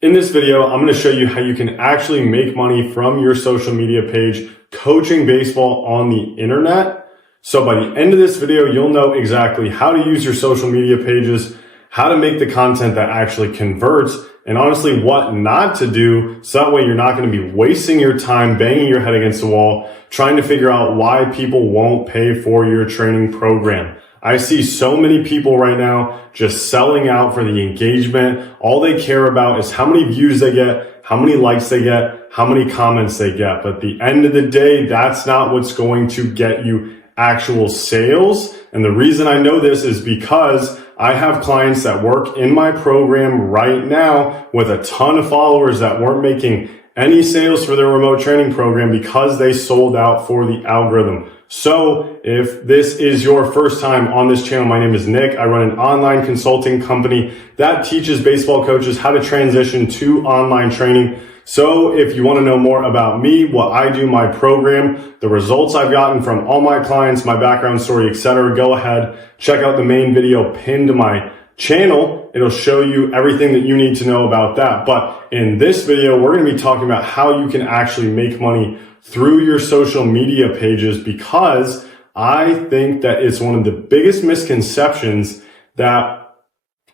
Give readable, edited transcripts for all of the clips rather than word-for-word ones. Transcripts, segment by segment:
In this video, I'm going to show you how you can actually make money from your social media page coaching baseball on the internet. So by the end of this video, you'll know exactly how to use your social media pages, how to make the content that actually converts, and honestly what not to do, so that way you're not going to be wasting your time banging your head against the wall trying to figure out why people won't pay for your training program. I see so many people right now just selling out for the engagement. All they care about is how many views they get, how many likes they get, how many comments they get. But at the end of the day, that's not what's going to get you actual sales. And the reason I know this is because I have clients that work in my program right now with a ton of followers that weren't making any sales for their remote training program because they sold out for the algorithm. So if this is your first time on this channel, my name is Nick. I run an online consulting company that teaches baseball coaches how to transition to online training. So if you want to know more about me, what I do, my program, the results I've gotten from all my clients, my background story, etc., go ahead, check out the main video pinned to my channel. It'll show you everything that you need to know about that. But in this video, we're going to be talking about how you can actually make money through your social media pages, because I think that it's one of the biggest misconceptions that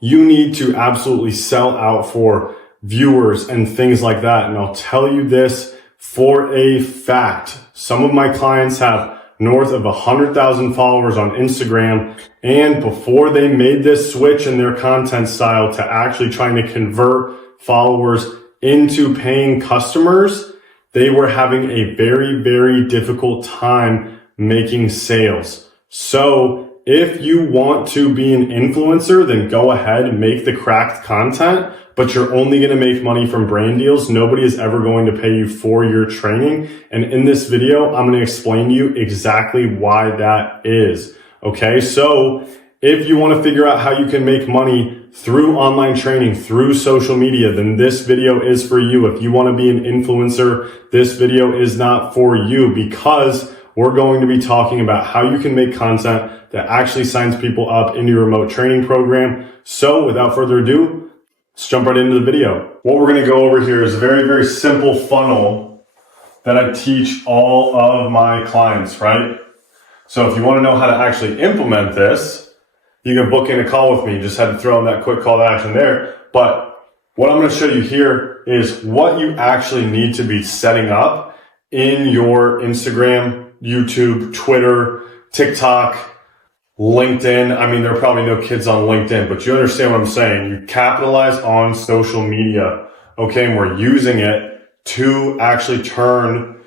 you need to absolutely sell out for viewers and things like that. And I'll tell you this for a fact. Some of my clients have north of 100,000 followers on Instagram. And before they made this switch in their content style to actually trying to convert followers into paying customers, they were having a very, very difficult time making sales. So if you want to be an influencer, then go ahead and make the cracked content, but you're only going to make money from brand deals. Nobody is ever going to pay you for your training. And in this video, I'm going to explain to you exactly why that is. Okay, so if you want to figure out how you can make money through online training, through social media, then this video is for you. If you want to be an influencer, this video is not for you, because we're going to be talking about how you can make content that actually signs people up in your remote training program. So without further ado, let's jump right into the video. What we're going to go over here is a very, very simple funnel that I teach all of my clients, right? So if you want to know how to actually implement this, you can book in a call with me. You just had to throw in that quick call to action there. But what I'm going to show you here is what you actually need to be setting up in your Instagram, YouTube, Twitter, TikTok, LinkedIn. I mean, there are probably no kids on LinkedIn, but you understand what I'm saying. You capitalize on social media, okay? And we're using it to actually turn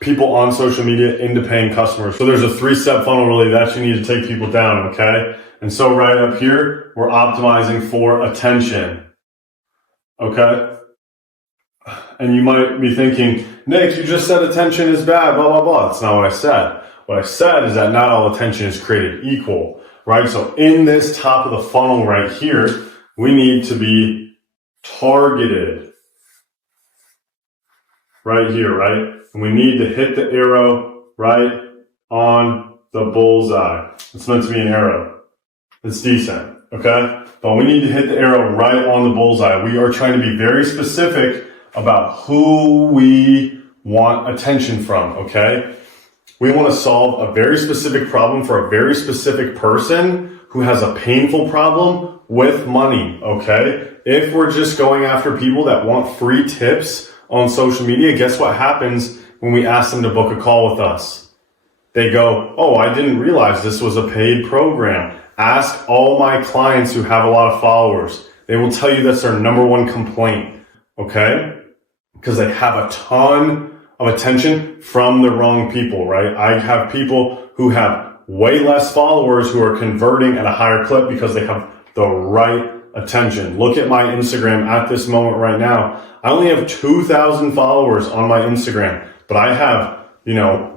people on social media into paying customers. So there's a 3-step funnel really that you need to take people down, okay? And so right up here, we're optimizing for attention, okay? And you might be thinking, Nick, you just said attention is bad, blah, blah, blah. That's not what I said. What I said is that not all attention is created equal, right? So in this top of the funnel right here, we need to be targeted right here, right? And we need to hit the arrow right on the bullseye. It's meant to be an arrow. It's decent, okay? But we need to hit the arrow right on the bullseye. We are trying to be very specific about who we want attention from, okay? We want to solve a very specific problem for a very specific person who has a painful problem with money, okay? If we're just going after people that want free tips on social media, guess what happens when we ask them to book a call with us? They go, oh, I didn't realize this was a paid program. Ask all my clients who have a lot of followers. They will tell you that's their number one complaint, okay? Because they have a ton of attention from the wrong people, right? I have people who have way less followers who are converting at a higher clip because they have the right attention. Look at my Instagram at this moment right now. I only have 2,000 followers on my Instagram, but I have,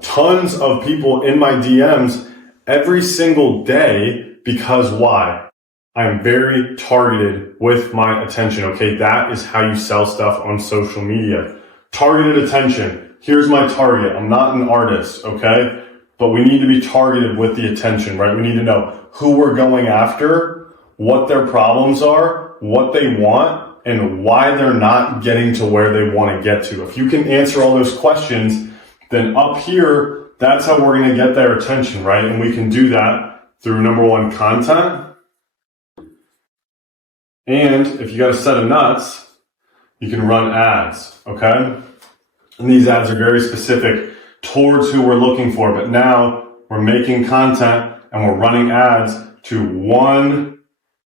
tons of people in my DMs every single day. Because why? I'm very targeted with my attention, okay? That is how you sell stuff on social media. Targeted attention. Here's my target. I'm not an artist, okay? But we need to be targeted with the attention, right? We need to know who we're going after, what their problems are, what they want, and why they're not getting to where they want to get to. If you can answer all those questions, then up here, that's how we're going to get their attention, right? And we can do that through number one, content. And if you got a set of nuts, you can run ads, okay? And these ads are very specific towards who we're looking for. But now we're making content and we're running ads to one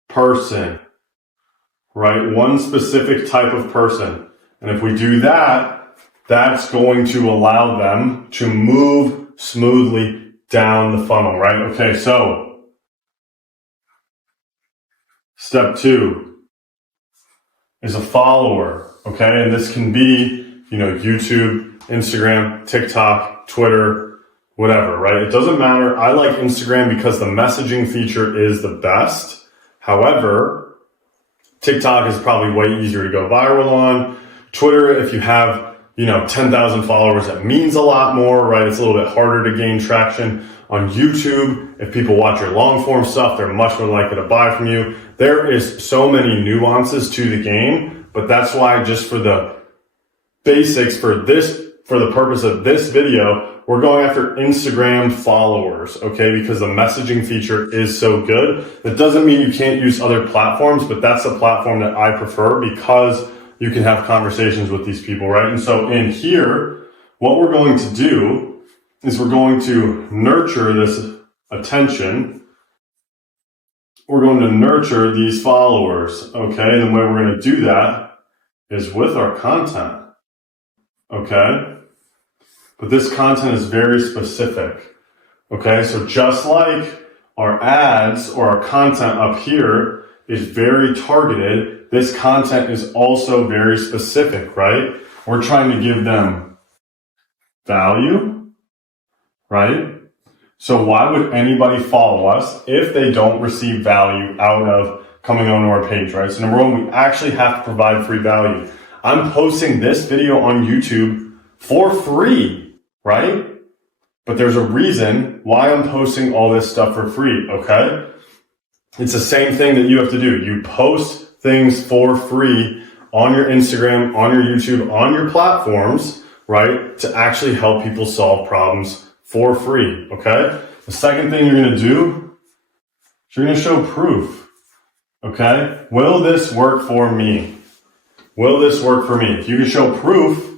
person, right? One specific type of person. And if we do that, that's going to allow them to move smoothly down the funnel, right? Okay, so step 2 is a follower, okay? And this can be, YouTube, Instagram, TikTok, Twitter, whatever, right? It doesn't matter. I like Instagram because the messaging feature is the best. However, TikTok is probably way easier to go viral on. Twitter, if you have, 10,000 followers, that means a lot more, right? It's a little bit harder to gain traction. On YouTube, if people watch your long form stuff, they're much more likely to buy from you. There is so many nuances to the game, but that's why just for the basics, for the purpose of this video, we're going after Instagram followers, okay? Because the messaging feature is so good. That doesn't mean you can't use other platforms, but that's the platform that I prefer because you can have conversations with these people, right? And so in here, what we're going to do is we're going to nurture this attention. We're going to nurture these followers, okay? And the way we're going to do that is with our content, okay? But this content is very specific, okay? So just like our ads or our content up here is very targeted, this content is also very specific, right? We're trying to give them value, right? So why would anybody follow us if they don't receive value out of coming onto our page, right? So number one, we actually have to provide free value. I'm posting this video on YouTube for free, right? But there's a reason why I'm posting all this stuff for free, okay? It's the same thing that you have to do. You post things for free on your Instagram, on your YouTube, on your platforms, right? To actually help people solve problems for free, okay? The second thing you're going to do is you're going to show proof, okay? Will this work for me? Will this work for me? If you can show proof,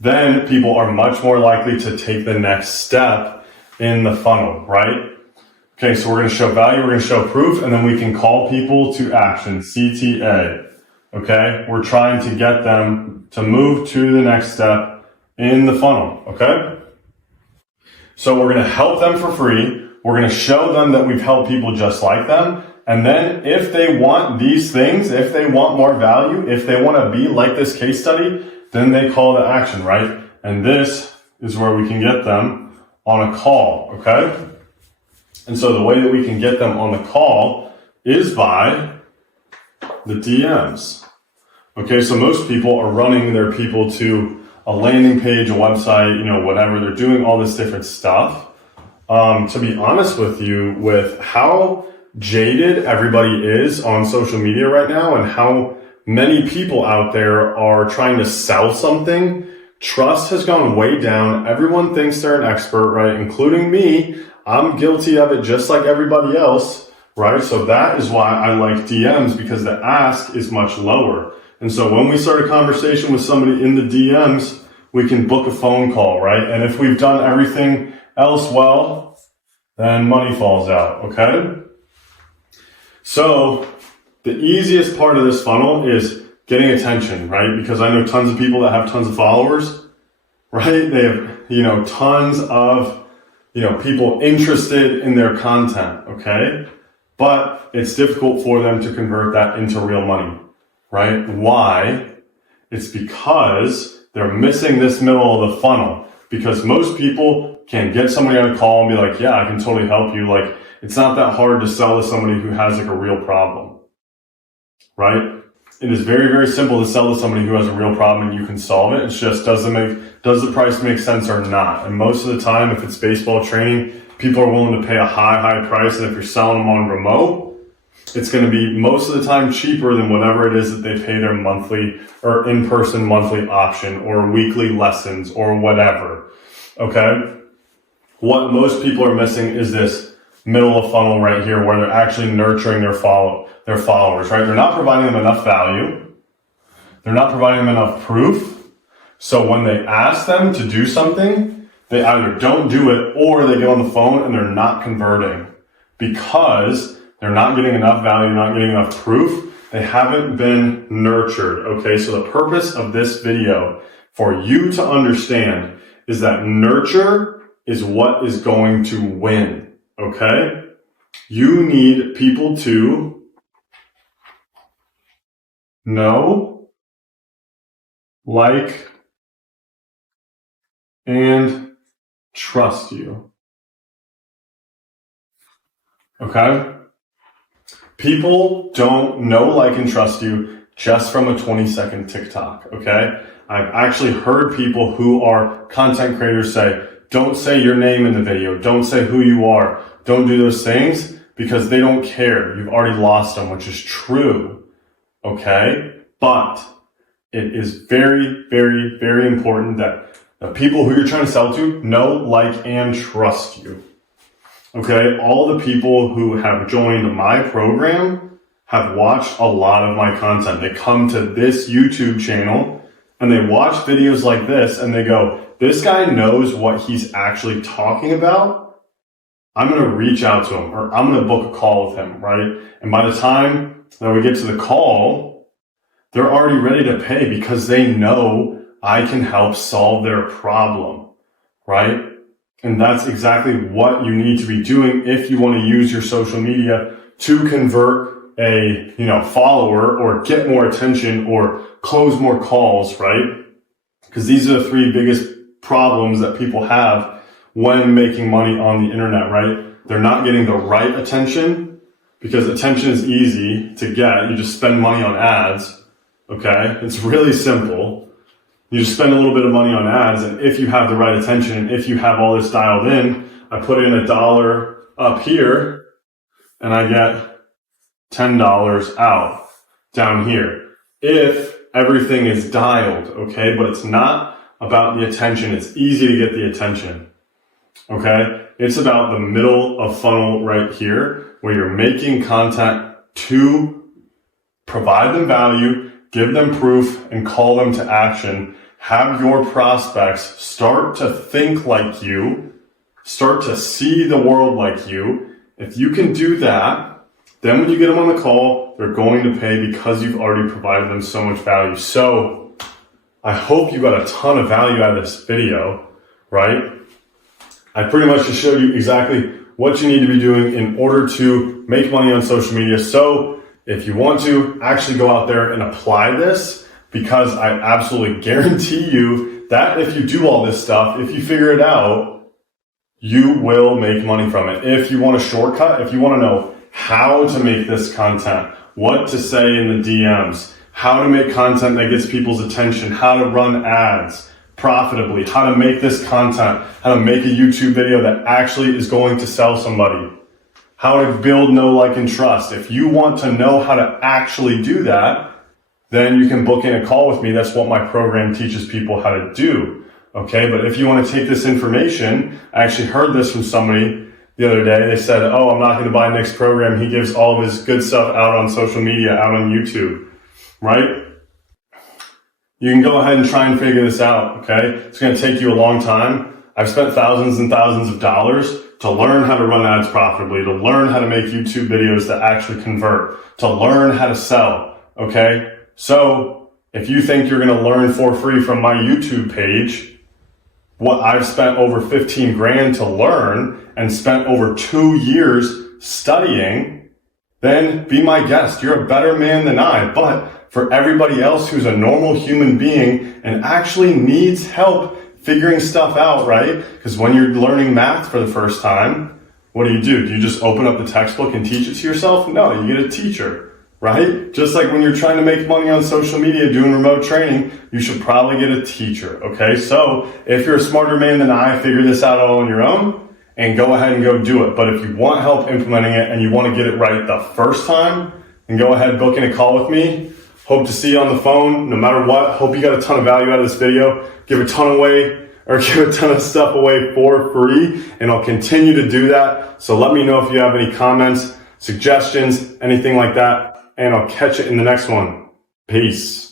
then people are much more likely to take the next step in the funnel, right? Okay, so we're going to show value, we're going to show proof, and then we can call people to action, CTA, okay? We're trying to get them to move to the next step in the funnel, okay? So we're going to help them for free. We're going to show them that we've helped people just like them. And then if they want these things, if they want more value, if they want to be like this case study, then they call to action, right? And this is where we can get them on a call, okay? And so the way that we can get them on the call is by the DMs. Okay, so most people are running their people to a landing page, a website, whatever. They're doing all this different stuff. To be honest with you, with how jaded everybody is on social media right now and how many people out there are trying to sell something, trust has gone way down. Everyone thinks they're an expert, right? Including me. I'm guilty of it just like everybody else, right? So that is why I like DMs, because the ask is much lower. And so when we start a conversation with somebody in the DMs, we can book a phone call, right? And if we've done everything else well, then money falls out, okay? So the easiest part of this funnel is getting attention, right? Because I know tons of people that have tons of followers, right? They have, tons of, people interested in their content, okay? But it's difficult for them to convert that into real money. Right? Why? It's because they're missing this middle of the funnel. Because most people can get somebody on a call and be like, yeah, I can totally help you. Like, it's not that hard to sell to somebody who has like a real problem. Right? It is very, very simple to sell to somebody who has a real problem and you can solve it. It's just, does the price make sense or not? And most of the time, if it's baseball training, people are willing to pay a high price. And if you're selling them on remote, It's going to be most of the time cheaper than whatever it is that they pay their monthly or in-person monthly option or weekly lessons or whatever. Okay? What most people are missing is this middle of funnel right here where they're actually nurturing their followers, right? They're not providing them enough value. They're not providing them enough proof. So when they ask them to do something, they either don't do it or they get on the phone and they're not converting because they're not getting enough value, not getting enough proof. They haven't been nurtured, okay? So the purpose of this video for you to understand is that nurture is what is going to win, okay? You need people to know, like, and trust you, okay? People don't know, like, and trust you just from a 20-second TikTok, okay? I've actually heard people who are content creators say, don't say your name in the video, don't say who you are, don't do those things because they don't care. You've already lost them, which is true, okay? But it is very, very, very important that the people who you're trying to sell to know, like, and trust you. Okay, all the people who have joined my program have watched a lot of my content. They come to this YouTube channel and they watch videos like this and they go, this guy knows what he's actually talking about. I'm going to reach out to him or I'm going to book a call with him, right? And by the time that we get to the call, they're already ready to pay because they know I can help solve their problem, right? And that's exactly what you need to be doing if you want to use your social media to convert a, follower or get more attention or close more calls, right? Because these are the three biggest problems that people have when making money on the internet, right? They're not getting the right attention because attention is easy to get. You just spend money on ads, okay? It's really simple. You just spend a little bit of money on ads, and if you have the right attention, and if you have all this dialed in, I put in $1 up here, and I get $10 out down here. If everything is dialed, okay? But it's not about the attention. It's easy to get the attention, okay? It's about the middle of funnel right here, where you're making content to provide them value, give them proof, and call them to action. Have your prospects start to think like you, start to see the world like you. If you can do that, then when you get them on the call, they're going to pay because you've already provided them so much value. So I hope you got a ton of value out of this video, right? I pretty much just showed you exactly what you need to be doing in order to make money on social media. So if you want to actually go out there and apply this, because I absolutely guarantee you that if you do all this stuff, if you figure it out, you will make money from it. If you want a shortcut, if you want to know how to make this content, what to say in the DMs, how to make content that gets people's attention, how to run ads profitably, how to make this content, how to make a YouTube video that actually is going to sell somebody, how to build know, like, and trust. If you want to know how to actually do that, then you can book in a call with me. That's what my program teaches people how to do. Okay, but if you want to take this information, I actually heard this from somebody the other day. They said, oh, I'm not going to buy Nick's program. He gives all of his good stuff out on social media, out on YouTube, right? You can go ahead and try and figure this out, okay? It's going to take you a long time. I've spent thousands and thousands of dollars to learn how to run ads profitably, to learn how to make YouTube videos that actually convert, to learn how to sell, okay? So if you think you're going to learn for free from my YouTube page, what I've spent over 15 grand to learn and spent over 2 years studying, then be my guest. You're a better man than I. But for everybody else who's a normal human being and actually needs help figuring stuff out, right? Because when you're learning math for the first time, what do? Do you just open up the textbook and teach it to yourself? No, you get a teacher. Right? Just like when you're trying to make money on social media doing remote training, you should probably get a teacher, okay? So if you're a smarter man than I, figure this out all on your own, and go ahead and go do it. But if you want help implementing it and you want to get it right the first time, then go ahead, book in a call with me. Hope to see you on the phone no matter what. Hope you got a ton of value out of this video. Give a ton of stuff away for free, and I'll continue to do that. So let me know if you have any comments, suggestions, anything like that, and I'll catch you in the next one. Peace.